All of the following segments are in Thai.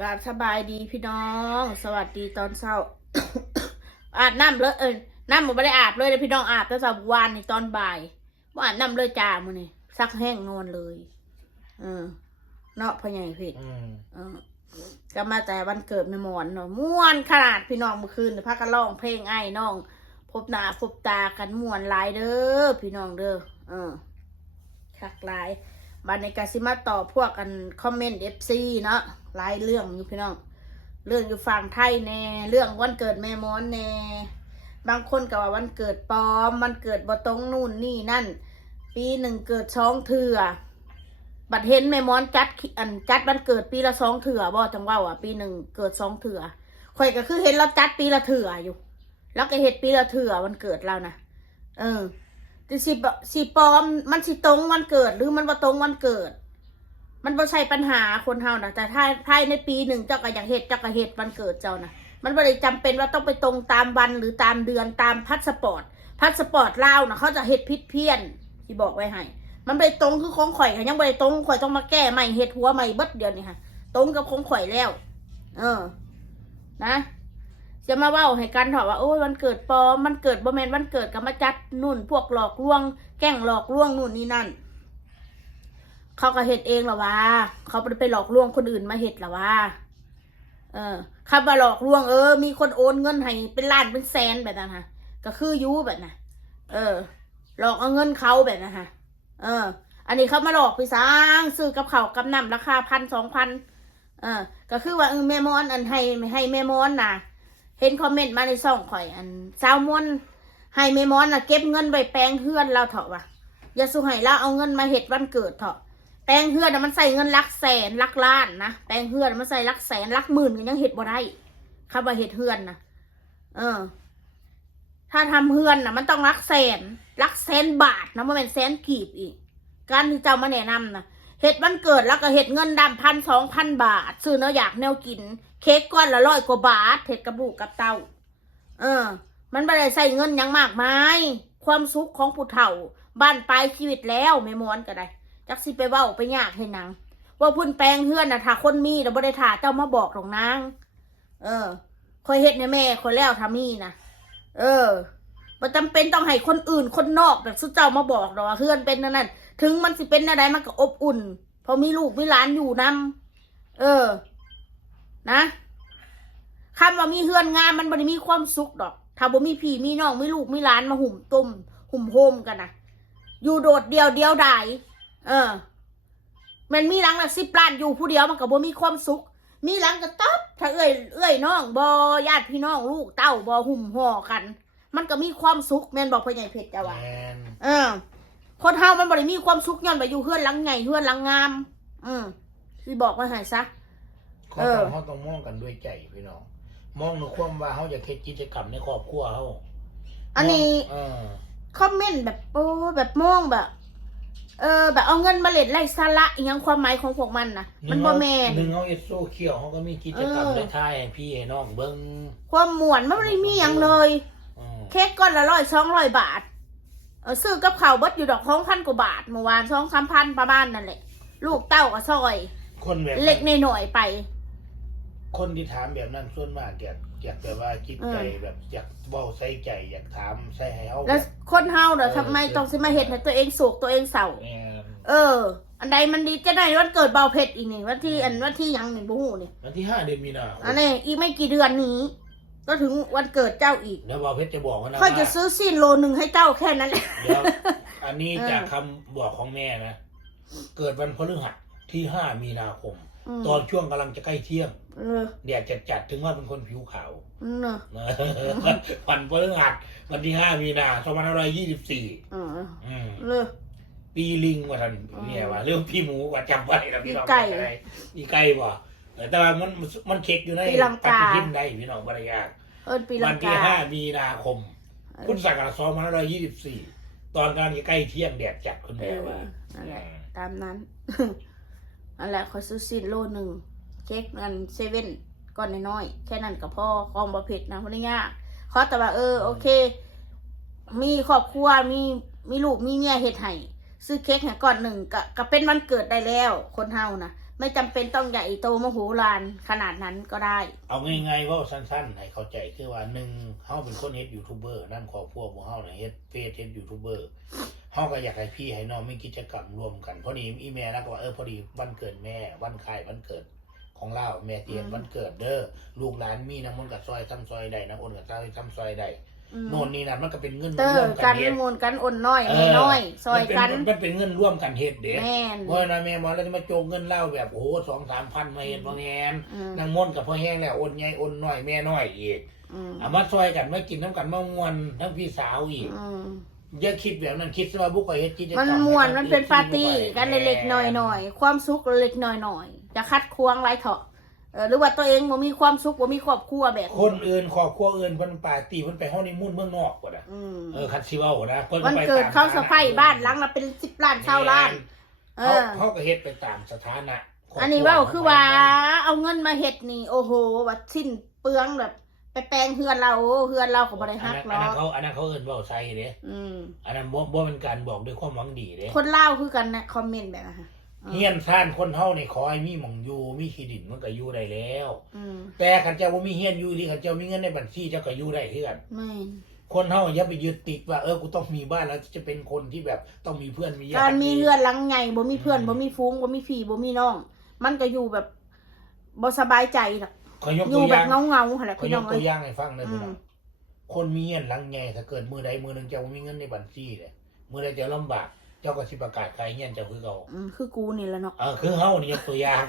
กราบสบายดีพี่น้องสวัสดีตอนเช้า อาบน้ำเลยน้ำผมไม่ได้อาบเลยพี่น้องอาบตั้งแต่วานในตอนบ่ายว่าอาบน้ำเลยจ้ามื้อนี่ซักแห้งนอนเลยเนาะพ่อใหญ่เพชรก็มาแต่วันเกิดแม่หมอนเนาะม่วนขนาดพี่น้องเมื่อคืนพากันร้องเพลงไอ้น้องพบหน้าพบตากันม่วนหลายเด้อพี่น้องเด้อคักหลายบัดในกาซิมาตอบพวกกันคอมเมนต์FCเนาะหลายเรื่องอยู่พี่น้องเรื่องอยู่ฝั่งไทยแน่เรื่องวันเกิดแม่มอนแน่บางคนก็ว่าวันเกิดปลอมวันเกิดบ่ตรงนู่นนี่นั่นปีหนึ่งเกิด2 เถื่อบัดเห็นแม่มอนจัดวันเกิดปีละ2 เถื่อบ่จังว่าอ่ะปีหนึ่งเกิด2 เถื่อข่อยก็คือเห็นเราจัดปีละเถื่ออยู่แล้วก็เฮ็ดปีละเถื่อวันเกิดเรานะแต่สิปลอมมันสิตรงวันเกิดหรือมันบ่ตรงวันเกิดมันบ่ใช่ปัญหาคนเฮานะแต่ถ้าในปีหนึ่งเจ้าก็อยากเฮ็ดวันเกิดเจ้านะมันบ่ได้จำเป็นว่าต้องไปตรงตามวันหรือตามเดือนตามพาสปอร์ตลาวนะเขาจะเฮ็ดผิดเพี้ยนที่บอกไว้ให้มันบ่ได้ตรงคือของข่อยค่ะยังบ่ได้ตรงข่อยต้องมาแก้ใหม่เฮ็ดหัวใหม่เบิดเดือนนี่ค่ะตรงกับของข่อยแล้วนะจะมาเว้าให้กันเถอะว่าโอ้ยวันเกิดปลอมมันเกิดบ่แม่นวันเกิดก็มาจัดนู่นพวกหลอกลวงแกล้งหลอกลวงนู่นนี่นั่นเขาก็เฮ็ดเองหรอวะเขาไปหลอกลวงคนอื่นมาเฮ็ดหรอวะคำว่าหลอกลวงมีคนโอนเงินให้เป็นล้านเป็นแสนแบบนั้นฮะก็คือยูแบบน่ะหลอกเอาเงินเขาแบบนั้นฮะอันนี้เขามาหลอกไปสร้างซื้อกับเขากับน้ำราคา1,000-2,000ก็คือว่าแม่มอนอันให้แม่มอนน่ะเห็นคอมเมนต์มาในช่องข่อยอันสาวมอนให้แม่มอนน่ะเก็บเงินไว้แปลงเฮือนเราเถอะวะอย่าสู้ให้เราเอาเงินมาเฮ็ดวันเกิดเถอะแปลงเฮือนน่ะมันใส่เงินหลักแสนหลักล้านนะแปลงเฮือนมันใส่หลักแสนหลักหมื่นก็ยังเฮ็ดบ่ได้คำว่าเฮ็ดเฮือนนะถ้าทำเฮือนน่ะมันต้องหลักแสนบาทนะบ่แม่นแสนกีบอีกการที่เจ้ามาแนะนำนะเฮ็ดวันเกิดแล้วก็เฮ็ดเงินดำ1,000-2,000 บาทซื้อเนาะอยากแนวกินเค้กก้อนละ100 กว่าบาทเฮ็ดกับลูกกับเต้ามันไม่ได้ใส่เงินยังมากมายความสุขของผู้เฒ่าบ้านปลายชีวิตแล้วแม่ม้วนก็ได้จักสิไปเว้าไปยากให้นางว่าพุ่นแปลงเฮือนน่ะถ้าคนมีแล้วบ่ได้ถ่าเจ้ามาบอกหรอกนางคอยเฮ็ดให้แม่คอยแล้วทามีนะบ่จำเป็นต้องให้คนอื่นคนนอกแบบซุเจ้ามาบอกดอกว่าเฮือนเป็นนั่นถึงมันสิเป็นอะไรมันก็อบอุ่นเพราะมีลูกมีหลานอยู่นำนะคำว่ามีเฮือนงามมันบ่ได้มีความสุขดอกถ้าบ่มีพี่มีน้องมีลูกมีหลานมาหุ่มตุ่มหุ่มโฮมกันนะอยู่โดดเดียวดายมันมีหลังละ10 ล้านอยู่ผู้เดียวมันก็บ่มีความสุขมีหลังก็ต๊อบถ้าเอ้ยน้องบ่ญาติพี่น้องลูกเต้าบ่หุ่มห่อกันมันก็มีความสุขแม่นบอกพ่อใหญ่เพชรจ้ะว่าคนเฮามันบ่ได้มีความสุขย้อนไปอยู่เฮือนหลังใหญ่เฮือนหลังงามสิบอกไว้ให้ซะเขาต้องมองกันด้วยใจพี่น้องมองในความว่าเขาอยากเฮ็ดกิจกรรมในครอบครัวเขาอันนี้คอมเมนต์แบบแบบมองแบบแบบเอาเงินมาเล่นไร้สาระอีหยังความหมายของพวกมันนะมันบ่แม่นเขาเอสโซเคียวเขาก็มีกิจกรรมได้ทายให้พี่ให้น้องเบิ่งความม่วนมันไม่ได้มีหยังเลยเค้กก้อนละ100-200 บาทซื้อกับข้าวเบิดอยู่ดอก2,000 กว่าบาทเมื่อวาน2-3,000ประมาณนั่นแหละลูกเต้าก็ซอยคนแบบเล็กน้อยไปคนที่ถามแบบนั้นส่วนมากอยากแต่ว่าจิตใจแบบอยากเว้าใส่ใจอยากถามใส่ให้เฮาแล้วคนเฮาเด้อทำไมต้องสิมาเฮ็ดให้ตัวเองโศกตัวเองเศร้าอันใดมันดีจะได้วันเกิดเบาเพชรอีกนี่วันที่ยังนี่บ่ฮู้นี่วันที่5 เดือนมีนาคมอันนี้อีกไม่กี่เดือนนี้ก็ถึงวันเกิดเจ้าอีกแล้วเบาเพชรจะบอกว่าค่อยจะซื้อซีนโลนึงให้เจ้าแค่นั้นแหละเดี๋ยวอันนี้จากคำบอกของแม่นะเกิดวันพฤหัสที่5 มีนาคมตอนช่วงกำลังจะใกล้เที่ยงแดดจัดถึงว่าเป็นคนผิวขาววันพฤหัสวันที่5 มีนาคม 2524ปีลิงว่าท่านเนี่ยว่าเรื่องพี่หมูว่าจำไว้แล้วพี่น้องอะไรอีไก่บ่แต่ว่ามันเช็คอยู่ในปฏิทินได้พี่น้องบริยาวันที่5 มีนาคมพุทธศักราช 2524ตอนกำลังจะใกล้เที่ยงแดดจัดคุณแม่ว่าตามนั้นนั่นแหละขอซื้อซีนโลนึงเค้กเงิน7ก้อนน้อยๆแค่นั้นก็พอของบ่เผ็ดนะบ่ได้ยากขอแต่ว่าโอเคมีครอบครัวมีลูกมีเมียเฮ็ดให้ซื้อเค้กให้ก้อนหนึ่งก็เป็นวันเกิดได้แล้วคนเฮานะ ไม่จำเป็นต้องใหญ่โตมโหฬารขนาดนั้นก็ได้ เอาง่ายๆว่าสั้นๆให้เข้าใจคือว่าหนึ่งเฮาเป็นคนเฮ็ดยูทูบเบอร์นำครอบครัวของเฮาน่ะเฮ็ดเฟซเฮ็ดยูทูบเบอร์เฮาก็อยากให้พี่ให้น้องมีกิจกรรมร่วมกันพอดีอีแม่แล้วก็ว่าพอดีวันเกิดแม่วันคล้ายวันเกิดของเราแม่เตียนวันเกิดเด้อลูกหลานมีน้ำมนต์กับซอยทำซอยได้น้ำอ้นกับซอยทำซอยได้โน่นนี่นั่นมันก็เป็นเงิน เตอ ร่วม ร์ กั กัน น เฮ็ด มูลกันอ่อนน้อยไม่น้อยซอยกัน มันเป็นเงินร่วมกันเฮ็ดเด้ แม่น เพราะนะแม่บอกแล้วจะมาโจงเงินเล่าแบบโอ้โห2-3 พันมาเฮ็ดบ่แม่นนางมนต์กับพ่อแห้งแล้วอ้นใหญ่อ้นน้อยแม่น้อยอีกเอามาซอยกันมากินน้ำกันมาม่วนทั้งพี่สาวอีกอย่าคิดแบบนั้นคิดว่าบุกไปเฮ็ดกิจกรรม มันม่วนมันเป็นปาร์ตี้กันเล็กๆน้อยๆความสุขเล็กๆน้อยๆจะคัดควงไรเถอะหรือว่าตัวเองบ่มีความสุขบ่มีครอบครัวแบบ คนอื่นครอบครัวอื่นเพิ่นปาร์ตี้เพิ่นไปฮอนีมูนเมืองนอกพุ่นน่ะคันสิเว้านะเพิ่น วัน ไป เกิดเขาสะใภ้บ้านหลังละเป็น10 ล้าน20 ล้านเฮาก็เฮ็ดไปตามสถานะ อันนี้เว้าคือว่าเอาเงินมาเฮ็ดนี่โอ้โหว่าสิ้นเปลืองแบบไปแปลงเฮือนเราก็บ่ได้ฮักเนาะอันนั้นเขาเอิ้นเว้าใส่เด้อันนั้นบ่เป็นการบอกด้วยความหวังดีเด้คนลาวคือกันนะคอมเมนต์แบบนั้นค่ะเฮียนซ่านคนเฮานี่ขอให้มีหม่องอยู่มีที่ดินมันก็อยู่ได้แล้วแต่คันเจ้าบ่มีเฮียนอยู่ดีคันเจ้ามีเงินในบัญชีเจ้าก็อยู่ได้คือกันแม่นคนเฮาอย่าไปยึดติดว่ากูต้องมีบ้านแล้วจะเป็นคนที่แบบต้องมีเพื่อนมีญาติการมีเรือนหลังใหญ่บ่มีเพื่อนบ่มีฟูงบ่มีพี่บ่มีน้องมันก็อยู่แบบบ่สบายใจหรอกอยู่แบบเงาๆหั่นแหละพี่น้องตัวอย่างให้ฟังได้พี่น้องคนมีเงินหลังใหญ่ถ้าเกิดมื้อใดมื้อนึงเจ้าบ่มีเงินในบัญชีเลยมื้อใดเจ้าลำบากเจ้าก็สิประกาศขายเงินเจ้าคือเก่าคือกูนี่แหละเนาะคือเฮานี่ยกตัวอย่าง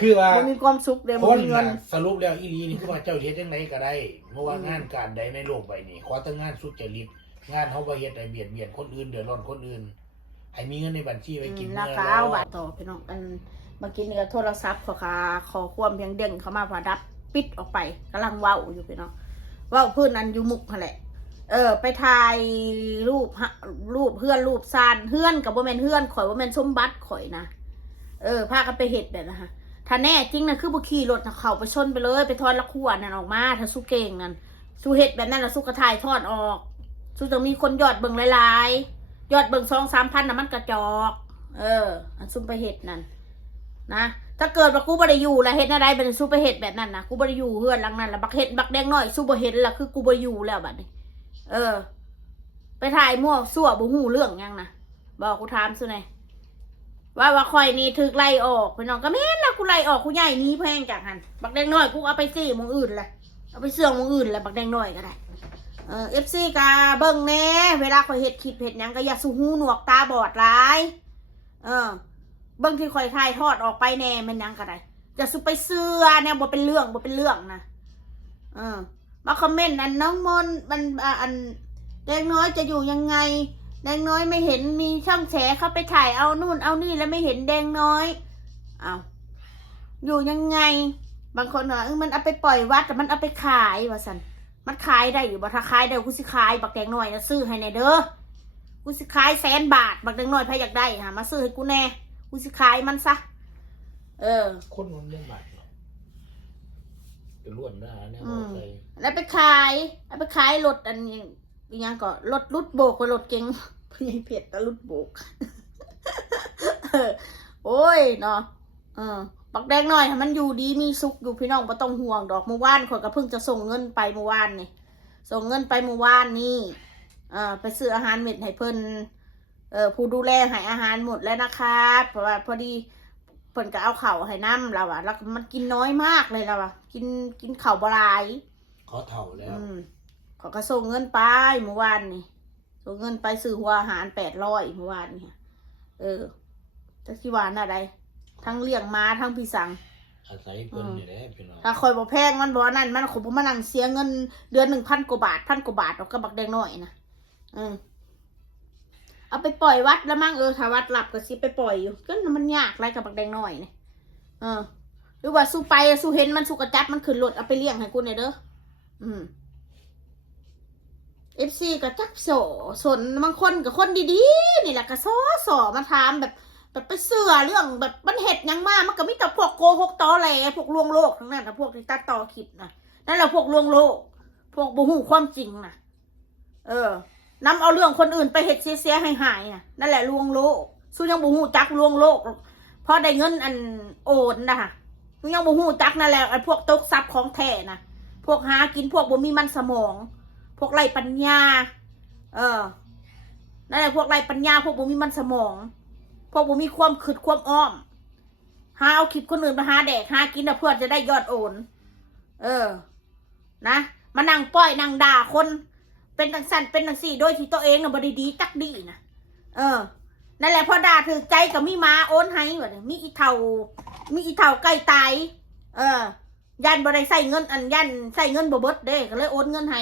คือว่าบ่มีความสุขเด้บ่มีเงินสรุปแล้วอีหลีนี่คือว่าเจ้าเฮ็ดจังไดก็ได้เพราะว่างานการใดในโลกใบนี้ขอแต่งานสุจริตงานเฮาบ่เฮ็ดให้เบียดเบียนคนอื่นเดือดร้อนคนอื่นให้มีเงินในบัญชีไว้กินมื้อละ9 บาทต่อพี่น้องอันเมื่อกี้นี่ก็โทรศัพท์ขอความเพียงเด้งเข้ามาพอดับปิดออกไปกำลังเว้าอยู่พี่น้องเว้าพื้นอันอยู่มุกนั่นแหละไปถ่ายรูปเพื่อนรูปซานเพื่อนกับบ่แม่นเพื่อนข่อยบ่แม่นสมบัติข่อยนะพากันไปเฮ็ดแบบนั้นฮะถ้าแน่จริงนะคือบ่ขี่รถเข้าไปชนไปเลยไปทอดละขวดนั่นออกมาถ้าสู้เก่งนั่นสู้เฮ็ดแบบนั้นแล้วสู้กระถ่ายทอดออกสู้ต้องมีคนยอดเบิ่งหลายๆยอดเบิ่ง 2-3 พันน่ะมันกระจอกอันซุ่มไปเฮ็ดนั่นนะถ้าเกิดว่ากูบ่ได้อยู่แล้วเฮ็ดอะไรเป็นสู้ไปเฮ็ดแบบนั้นนะกูบ่ได้อยู่เฮือนหลังนั้นแล้วบักเฮ็ดบักแดงน้อยสู้บ่เฮ็ดแล้วคือกูบ่อยู่แล้วบัดนี้ไปถ่ายมั่วซั่วบ่ฮู้เรื่องยังนะบอกกูถามซุไหนว่าข่อยนี่ถึกไล่ออกพี่น้องก็แม่นล่ะกูไล่ออกกูใหญ่นี้แพงจากหันบักแดงน้อยกูเอาไปซี่หม้องอื่นแหละเอาไปเสื่องหม้องอื่นแหละบักแดงน้อยก็ได้FC กะเบิ่งแน่เวลาข่อยเฮ็ดคลิปเฮ็ดหยังก็อย่าสู้หูหนวกตาบอดหลายเบิ่งที่ข่อยถ่ายทอดออกไปแน่มันหยังก็ได้อย่าสู้ไปเสื้อแนวบ่เป็นเรื่องนะมาคอมเมนต์อันน้องมนมันอันแดงน้อยจะอยู่ยังไงแดงน้อยไม่เห็นมีช่องแฉเข้าไปถ่ายเอานู่นเอานี่แล้วไม่เห็นแดงน้อยเอาอยู่ยังไงบางคนว่ามันเอาไปปล่อยวัดแต่มันเอาไปขายว่าสันมันขายได้อยู่บ่ถ้าขายได้กูสิขายบักแดงน้อยนะซื้อให้แน่เด้อกูสิขาย100,000 บาทบักแดงน้อยใครอยากได้หามาซื้อให้กูแน่กูสิขายมันซะคนมันยังบาทล้วนนะเนี่ยแล้วไปขายรถอันนี้ยังก็รถรุดโบกกับรถเก๋งพี่เผ็ดแต่รุดโบกโอ้ยเนาะปักแดงหน่อยให้มันอยู่ดีมีสุขอยู่พี่น้องบ่ต้องห่วงดอกเมื่อวานข่อยก็เพิ่งจะส่งเงินไปเมื่อวานนี่ไปซื้ออาหารเม็ดให้เพิ่นผู้ดูแลให้อาหารหมดแล้วนะคะเพราะว่าพอดีเพิ่นก็เอาข้าวให้น้ำเราอะแล้วมันกินน้อยมากเลยเราอะกินข้าวบ่หลายเขาเฒ่าแล้วเขาก็ส่งเงินไปเมื่อวานนี่ส่งเงินไปซื้อหัวอาหาร800เมื่อวานนี่จักสิว่าน่ะใดทั้งเลี้ยงม้าทั้งพี่สังอาศัยเพิ่นนี่แหละพี่น้องถ้าคอยบ่แพงมันบ่นั่นมันขอยบ่มานั่งเสียเงินเดือน 1,000 กว่าบาท1,000 กว่าบาทเอากับบักแดงน้อยนะเอาไปปล่อยวัดแล้วมั้งถ้าวัดหลับก็สิไปปล่อยอยู่ก็มันยากไรกับบักแดงน้อยนี่หรือว่าสู้ไปสู้เห็นมันสู้กระจับมันขึ้นรถเอาไปเลี้ยงให้กูเนี่ยเด้อFC ก็จักสนบางคนกับคนดีๆนี่แหละก็สอมาถามแบบไปเสื่อเรื่องแบบมันเห็ดยังมากมันก็มีแต่พวกโกหกตอแหลพวกลวงโลกทั้งนั้นนะพวกที่ตัดต่อคลิปนะนั่นแหละพวกลวงโลกพวกบ่ฮู้ความจริงนะนำเอาเรื่องคนอื่นไปเห็ดเสียหายๆนั่นแหละลวงโลกสู้ยังบ่ฮู้จักลวงโลก พอได้เงินอันโอนนะคะมึงยังบ่ฮู้จักนั่นแหละไอ้พวกตกทรัพย์ของแท้นะพวกหากินพวกบ่มีมันสมอง พวกไร้ปัญญานั่นแหละพวกไร้ปัญญาพวกบ่มีมันสมอง พวกบ่มีความคิดความอ้อมหาเอาคลิปคนอื่นมาหาแดกหากินนะเพื่อจะได้ยอดโอนนะมานั่งป้อยนั่งด่าคนเป็นตังสันเป็นตังสี่โดยที่ตัวเองน่ะบ่ได้ดีจักดีนะนั่นแหละพอด่าถือใจกับมีมาโอนให้แบบมีอีเท่าใกล้ตายยันบ่ได้ใส่เงินอันยันใส่เงินบ่เบิดเด้ก็เลยโอนเงินให้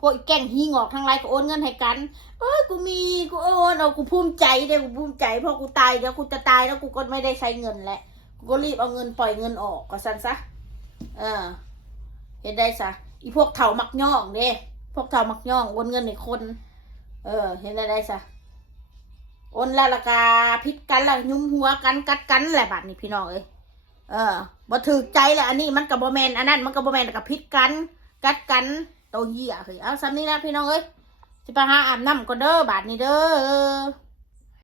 พวกแก่งฮีงอกทั้งหลายก็โอนเงินให้กันกูโอนเอากูภูมิใจเด้กูภูมิใจพอกูตายเดี๋ยวกูจะตายแล้วกูก็ไม่ได้ใช้เงินแหละกูก็รีบเอาเงินปล่อยเงินออกก็สั้นซะเห็นได้ซะอีพวกเถ่ามักย่องเด้พวกเถ่ามักย่องโอนเงินให้คนเห็นได้ซะโอนแล้วละกาพิษกันแล้วยุ้มหัวกันกัดกันแหละบัดนี้พี่น้องบ่ถือใจแหละอันนี้มันกับบ่แมนอันนั้นมันกับบ่แมนกับพิษกันกัดกันโตเหี้ยเฮ้ยเอาซ้ำนี้นะพี่น้องจะไปหาอาบน้ำก็เด้อบาดนี้เด้อ